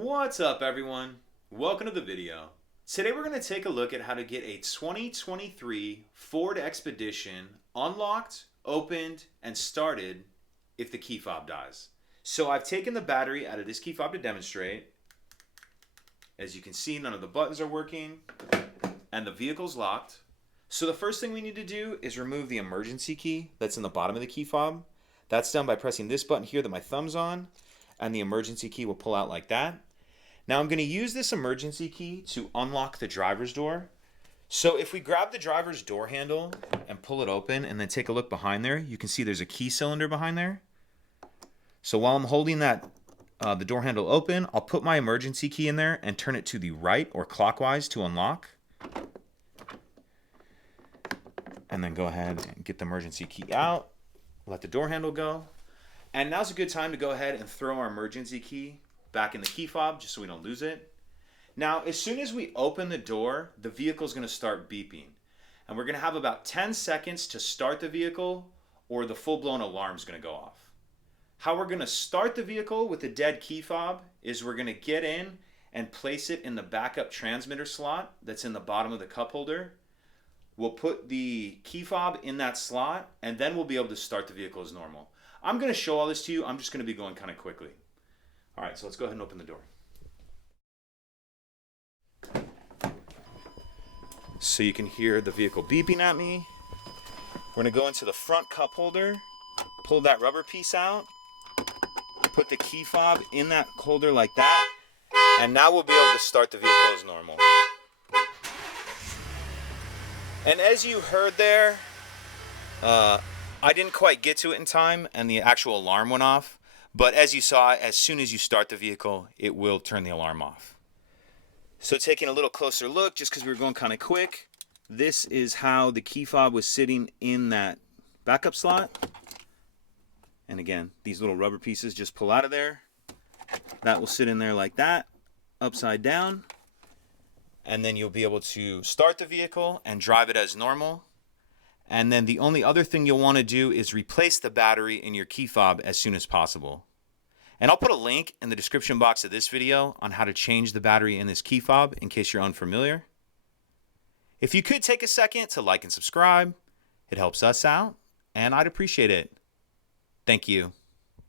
What's up, everyone? Welcome to the video. Today we're going to take a look at how to get a 2023 Ford Expedition unlocked, opened, and started if the key fob dies. So I've taken the battery out of this key fob to demonstrate. As you can see, none of the buttons are working and the vehicle's locked. So the first thing we need to do is remove the emergency key that's in the bottom of the key fob. That's done by pressing this button here that my thumb's on, and the emergency key will pull out like that. Now I'm going to use this emergency key to unlock the driver's door. So if we grab the driver's door handle and pull it open and then take a look behind there, you can see there's a key cylinder behind there. So while I'm holding that the door handle open, I'll put my emergency key in there and turn it to the right or clockwise to unlock. And then go ahead and get the emergency key out, let the door handle go. And now's a good time to go ahead and throw our emergency key back in the key fob just so we don't lose it. Now, as soon as we open the door, the vehicle is going to start beeping. And we're going to have about 10 seconds to start the vehicle, or the full-blown alarm is going to go off. How we're going to start the vehicle with the dead key fob is we're going to get in and place it in the backup transmitter slot that's in the bottom of the cup holder. We'll put the key fob in that slot, and then we'll be able to start the vehicle as normal. I'm going to show all this to you. I'm just going to be going kind of quickly. All right, so let's go ahead and open the door. So you can hear the vehicle beeping at me. We're going to go into the front cup holder, pull that rubber piece out, put the key fob in that holder like that, and now we'll be able to start the vehicle as normal. And as you heard there, I didn't quite get to it in time and the actual alarm went off. But as you saw, as soon as you start the vehicle, it will turn the alarm off. So taking a little closer look, just because we were going kind of quick, this is how the key fob was sitting in that backup slot. And again, these little rubber pieces just pull out of there. That will sit in there like that, upside down. And then you'll be able to start the vehicle and drive it as normal. And then the only other thing you'll want to do is replace the battery in your key fob as soon as possible. And I'll put a link in the description box of this video on how to change the battery in this key fob in case you're unfamiliar. If you could take a second to like and subscribe, it helps us out, and I'd appreciate it. Thank you.